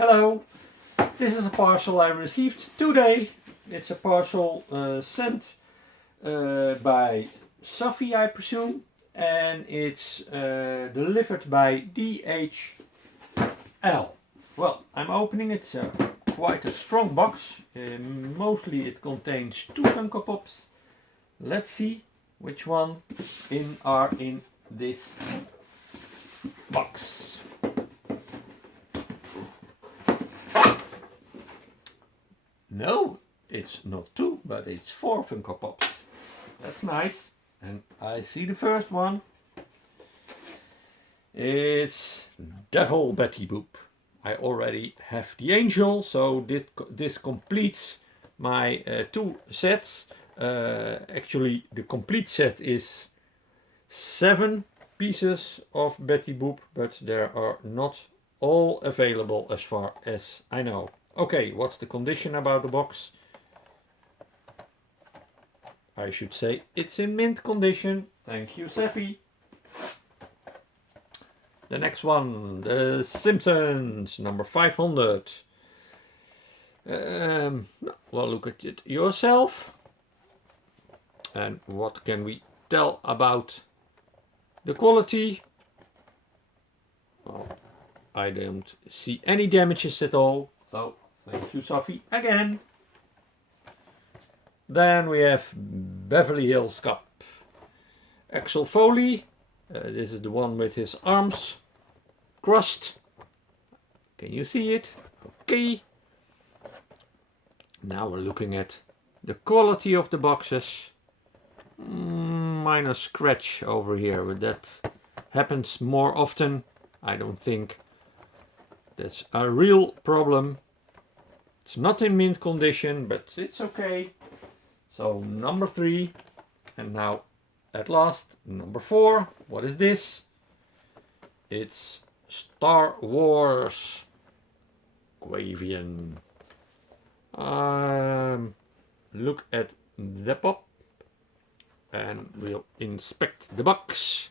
Hello, this is a parcel I received today. It's a parcel sent by Zavvi, I presume, and it's delivered by DHL. Well, I'm opening it. It's quite a strong box. Mostly it contains 2 Funko Pops. Let's see which one are in this box. No, it's not 2, but it's 4 Funko Pops. That's nice. And I see the first one. It's Devil Betty Boop. I already have the angel, so this completes my 2 sets. Actually, the complete set is 7 pieces of Betty Boop, but there are not all available as far as I know. Okay, what's the condition about the box? I should say it's in mint condition. Thank you, Zavvi. The next one, the Simpsons, number 500. Well, look at it yourself. And what can we tell about the quality? Well, I don't see any damages at all. So, thank you, Zavvi, again. Then we have Beverly Hills Cup. Axel Foley. This is the one with his arms crossed. Can you see it? Okay. Now we're looking at the quality of the boxes. Minor scratch over here, but that happens more often. I don't think that's a real problem. It's not in mint condition, but it's okay. So number 3, and now at last number 4. What is this? It's Star Wars Guavian. Look at the pop and we'll inspect the box.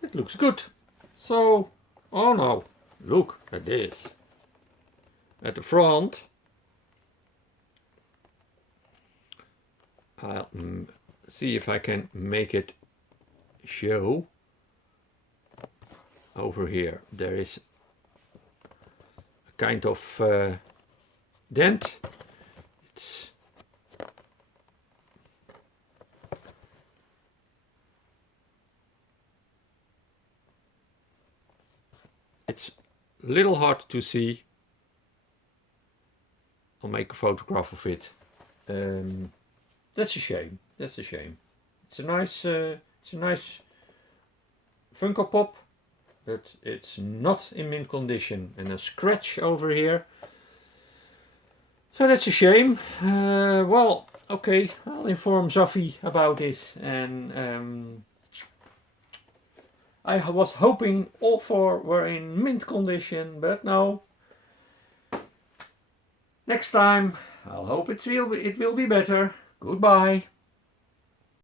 It looks good. So, oh no, look at this. At the front, I'll see if I can make it show. Over here, there is a kind of dent. It's a little hard to see. I'll make a photograph of it. That's a shame. That's a shame. It's a nice Funko Pop, but it's not in mint condition, and a scratch over here. So that's a shame. Well, okay, I'll inform Zavvi about this, and I was hoping all 4 were in mint condition, but no. Next time, I'll hope it will be better. Goodbye.